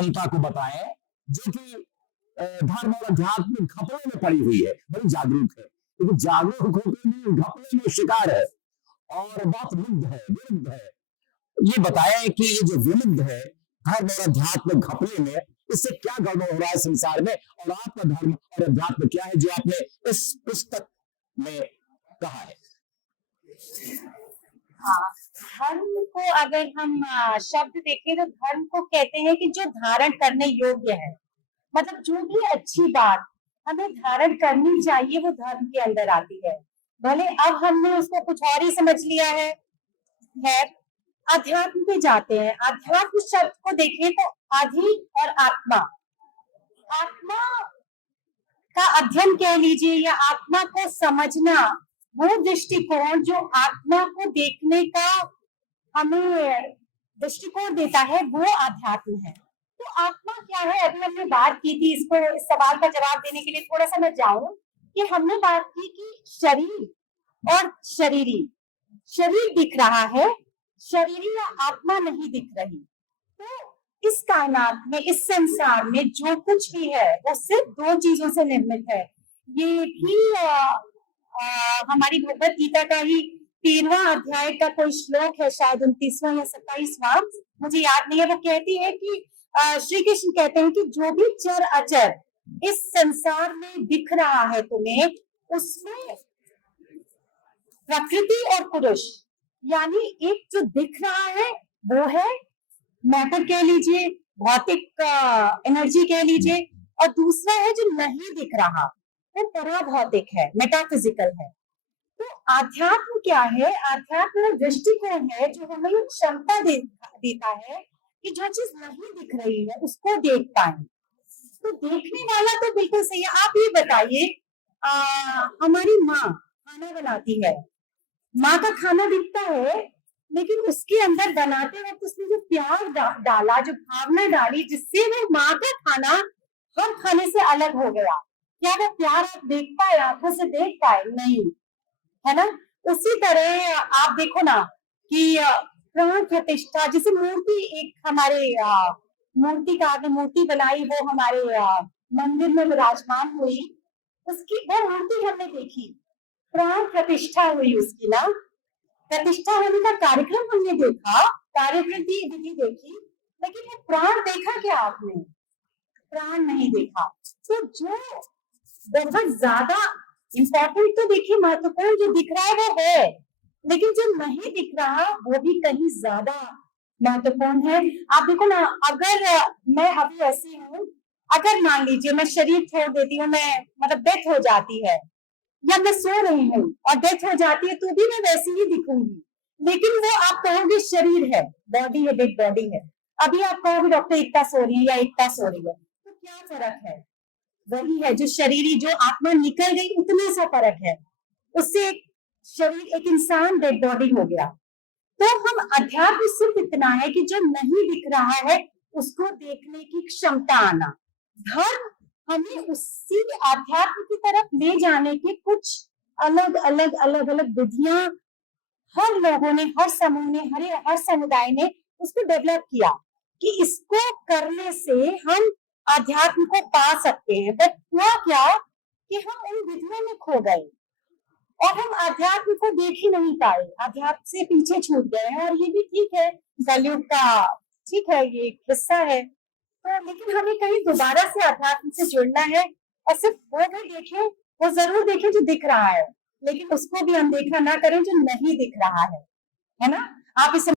जनता को बताएं जो कि धर्म और अध्यात्म घपले में पड़ी हुई है, बड़ी जागरूक है, लेकिन जागरूक होकर भी घपले में शिकार है और बहुत विरुद्ध है। ये बताया कि ये जो विरुद्ध है धर्म और अध्यात्म घपले में, इससे क्या गड़बड़ हो रहा है संसार में, और आपका धर्म और अध्यात्म क्या है जो आपने इस पुस्तक में कहा है? हाँ, धर्म को अगर हम शब्द देखें तो धर्म को कहते हैं कि जो धारण करने योग्य है, मतलब जो भी अच्छी बात हमें धारण करनी चाहिए वो धर्म के अंदर आती है। भले अब हमने उसको कुछ और ही समझ लिया है। खैर, अध्यात्म पे जाते हैं। अध्यात्म शब्द को देखें तो आधि और आत्मा, आत्मा का अध्ययन कह लीजिए या आत्मा को समझना, वो दृष्टिकोण जो आत्मा को देखने का हमें दृष्टिकोण देता है वो आध्यात्म है। तो आत्मा क्या है, अभी हमने बात की थी, इसको इस सवाल का जवाब देने के लिए थोड़ा सा मैं जाऊं कि हमने बात की कि शरीर और शरीरी, शरीर दिख रहा है, शरीरी या आत्मा नहीं दिख रही। तो इस कायनात में, इस संसार में जो कुछ भी है वो सिर्फ दो चीजों से निर्मित है। ये भी हमारी भगवत गीता का ही 13वां अध्याय का कोई श्लोक है, शायद 29वां या 27वां, मुझे याद नहीं है। वो कहती है कि श्री कृष्ण कहते हैं कि जो भी चर अचर इस संसार में दिख रहा है तुम्हें, उसमें प्रकृति और पुरुष, यानी एक जो दिख रहा है वो है मैटर कह लीजिए, भौतिक एनर्जी कह लीजिए, और दूसरा है जो नहीं दिख रहा वो पराभौतिक है, मेटाफिजिकल है। तो आध्यात्म क्या है? आध्यात्म दृष्टिकोण है जो हमें ये क्षमता देता है कि जो चीज नहीं दिख रही है उसको देख पाए। तो देखने वाला तो बिल्कुल सही है। आप ये बताइए, हमारी माँ खाना बनाती है, माँ का खाना दिखता है, लेकिन उसके अंदर बनाते वक्त उसने जो प्यार डाला, जो भावना डाली, जिससे वो माँ का खाना हम खाने से अलग हो गया, क्या वो प्यार आप देख पाए, आंखों से देख पाए? नहीं, है ना। उसी तरह आप देखो ना कि प्राण प्रतिष्ठा, जैसे मूर्ति, एक हमारे मूर्तिकार ने मूर्ति बनाई, वो हमारे मंदिर में विराजमान हुई, उसकी वो मूर्ति हमने देखी, प्राण प्रतिष्ठा हुई उसकी ना, प्रतिष्ठा होने का कार्यक्रम हमने देखा, कार्यविधि देखी, लेकिन वो प्राण देखा क्या आपने? प्राण नहीं देखा। तो जो बहुत ज्यादा इम्पोर्टेंट, तो देखिए महत्वपूर्ण जो दिख रहा है वो है, लेकिन जो नहीं दिख रहा वो भी कहीं ज्यादा महत्वपूर्ण है। आप देखो ना, अगर मैं अभी ऐसी हूँ, अगर मान लीजिए मैं शरीर छोड़ देती हूँ, मैं मतलब डेथ हो जाती है, या मैं सो रही हूँ और डेथ हो जाती है, तो भी मैं वैसी ही दिखूंगी, लेकिन वो आप कहोगे शरीर है, बॉडी है, डेड बॉडी है। अभी आप कहोगे डॉक्टर एकता सो रही है या एकता सो रही है, तो क्या फर्क है? वही है, जो शरीरी, जो आत्मा निकल गई, उतना सा फर्क है। उससे एक शरीर, एक इंसान डेड बॉडी हो गया। तो हम अध्यात्म सिर्फ इतना है कि जो नहीं दिख रहा है उसको देखने की क्षमता आना। धर्म हमें उसी आध्यात्म की तरफ ले जाने के कुछ अलग अलग विधियां हर लोगों ने, हर समूह ने, हर समुदाय ने उसको डेवलप किया कि इसको करने से हम अध्यात्म को पा सकते हैं। बट हुआ क्या कि हम उन विधियों में खो गए और हम अध्यात्म को देख ही नहीं पाए, अध्यात्म से पीछे छूट गए। और ये भी ठीक है, कलयुग का ठीक है, ये किस्सा है। तो लेकिन हमें कहीं दोबारा से अध्यात्म से जुड़ना है, और सिर्फ वो भी देखें, वो जरूर देखें जो दिख रहा है, लेकिन उसको भी अनदेखा ना करें जो नहीं दिख रहा है ना। आप इसे